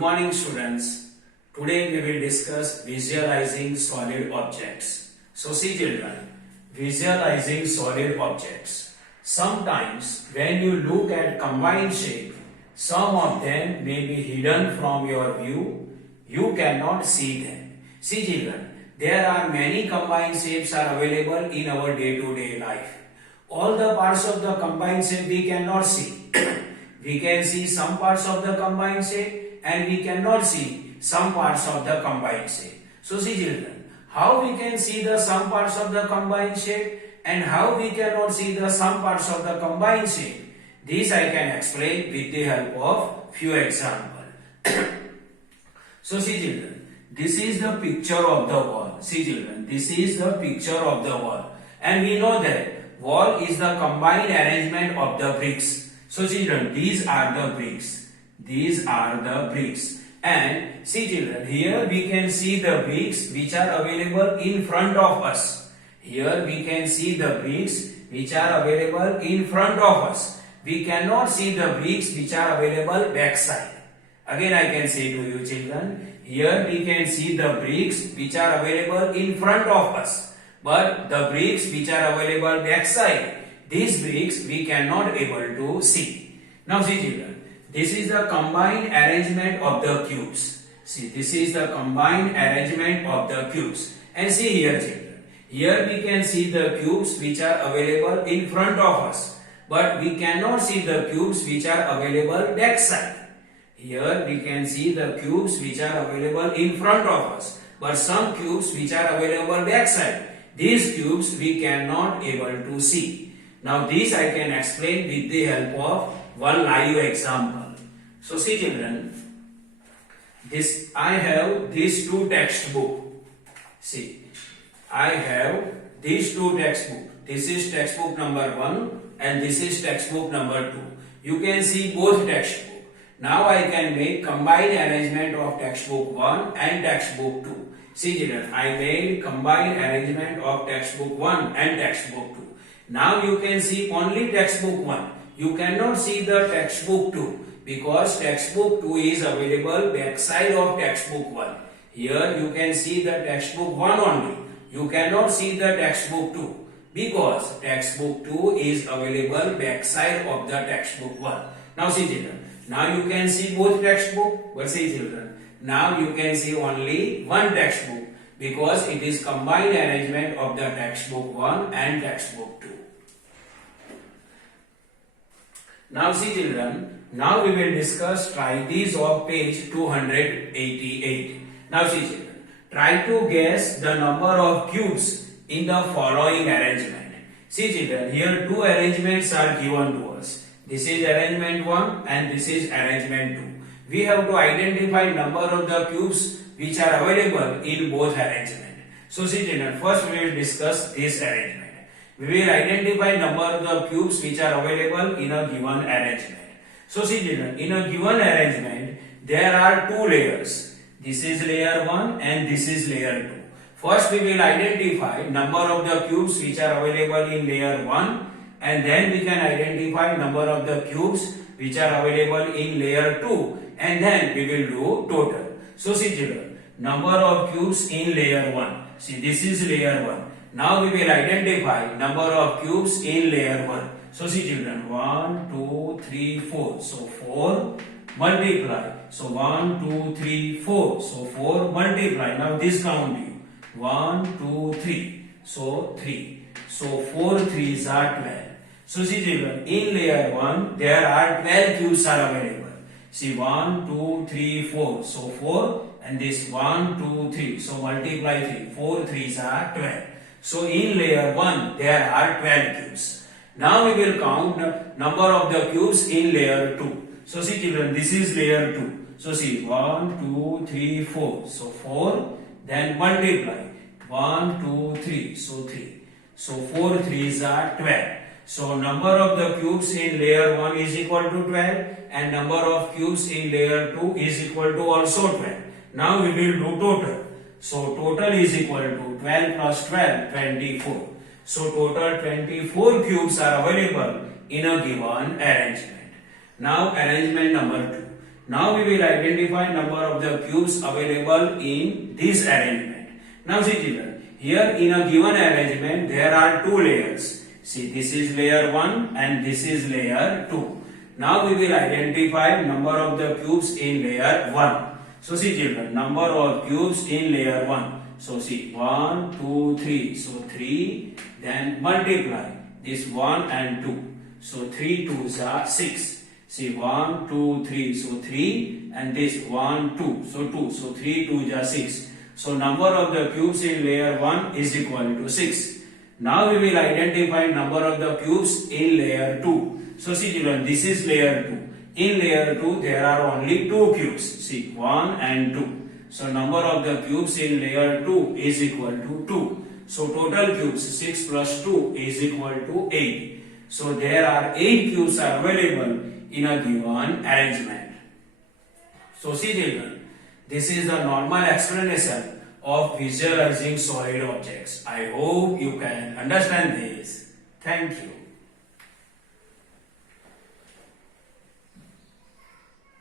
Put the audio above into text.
morning students. Today we will discuss visualizing solid objects. So see children, visualizing solid objects. Sometimes when you look at combined shape, some of them may be hidden from your view. You cannot see them. See children, there are many combined shapes are available in our day-to-day life. All the parts of the combined shape we cannot see. We can see some parts of the combined shape and we cannot see some parts of the combined shape. So see children, how we can see the some parts of the combined shape and how we cannot see the some parts of the combined shape. This I can explain with the help of few examples. So see children, this is the picture of the wall. See children, this is the picture of the wall. And we know that wall is the combined arrangement of the bricks. So children, these are the bricks. These are the bricks. And see children, here we can see the bricks which are available in front of us. Here we can see the bricks which are available in front of us. We cannot see the bricks which are available backside. Again I can say to you children, here we can see the bricks which are available in front of us. But the bricks which are available backside, these bricks we cannot able to see. Now see children, this is the combined arrangement of the cubes. See, this is the combined arrangement of the cubes. And see here children, here we can see the cubes which are available in front of us. But we cannot see the cubes which are available backside. Here we can see the cubes which are available in front of us. But some cubes which are available backside, these cubes we cannot able to see. Now this I can explain with the help of one live example. So see children, this I have these two textbook. See, I have these two textbook. This is textbook number 1 and this is textbook number 2. You can see both textbook. Now I can make combined arrangement of textbook 1 and textbook 2. See children, I made combined arrangement of textbook 1 and textbook 2. Now you can see only textbook 1. You cannot see the textbook 2 because textbook 2 is available backside of textbook 1. Here you can see the textbook 1 only. You cannot see the textbook 2 because textbook 2 is available backside of the textbook 1. Now see children, now you can see both textbook, but see children, now you can see only one textbook because it is combined arrangement of the textbook 1 and textbook 2. Now see children, now we will discuss try these of page 288. Now see children, try to guess the number of cubes in the following arrangement. See children, here two arrangements are given to us. This is arrangement 1 and this is arrangement 2. We have to identify number of the cubes which are available in both arrangements. So see children, first we will discuss this arrangement. We will identify number of the cubes which are available in a given arrangement. So see children, in a given arrangement, there are two layers. This is layer 1 and this is layer 2. First we will identify number of the cubes which are available in layer 1 and then we can identify number of the cubes which are available in layer 2 and then we will do total. So see children, number of cubes in layer 1. See, this is layer 1. Now we will identify number of cubes in layer 1. So see children, 1, 2, 3, 4. So 4 multiply. So 1, 2, 3, 4. So 4 multiply. Now this count you. 1, 2, 3. So 3. So 4 3s are 12. So see children, in layer 1 there are 12 cubes are available. See 1, 2, 3, 4. So 4 and this 1, 2, 3. So multiply 3. 4 3s are 12. So in layer 1 there are 12 cubes. Now we will count number of the cubes in layer 2. So see children, this is layer 2. So see 1, 2, 3, 4. So 4, then multiply 1, 2, 3. So 3. So 4 3s are 12. So number of the cubes in layer 1 is equal to 12 and number of cubes in layer 2 is equal to also 12. Now we will do total. So total is equal to 12 plus 12, 24. So total 24 cubes are available in a given arrangement. Now arrangement number 2. Now we will identify number of the cubes available in this arrangement. Now see children, here in a given arrangement there are two layers. See, this is layer 1 and this is layer 2. Now we will identify number of the cubes in layer 1. So see children, number of cubes in layer 1. So see, 1, 2, 3. So 3, then multiply this 1 and 2. So 3 2s are 6. See, 1, 2, 3. So 3 and this 1, 2. So 2. So 3 2s are 6. So number of the cubes in layer 1 is equal to 6. Now we will identify number of the cubes in layer 2. So see children, this is layer 2. In layer 2 there are only 2 cubes. See, 1 and 2. So number of the cubes in layer 2 is equal to 2. So total cubes 6 plus 2 is equal to 8. So there are 8 cubes are available in a given arrangement. So see children, this is the normal explanation of visualizing solid objects. I hope you can understand this. Thank you.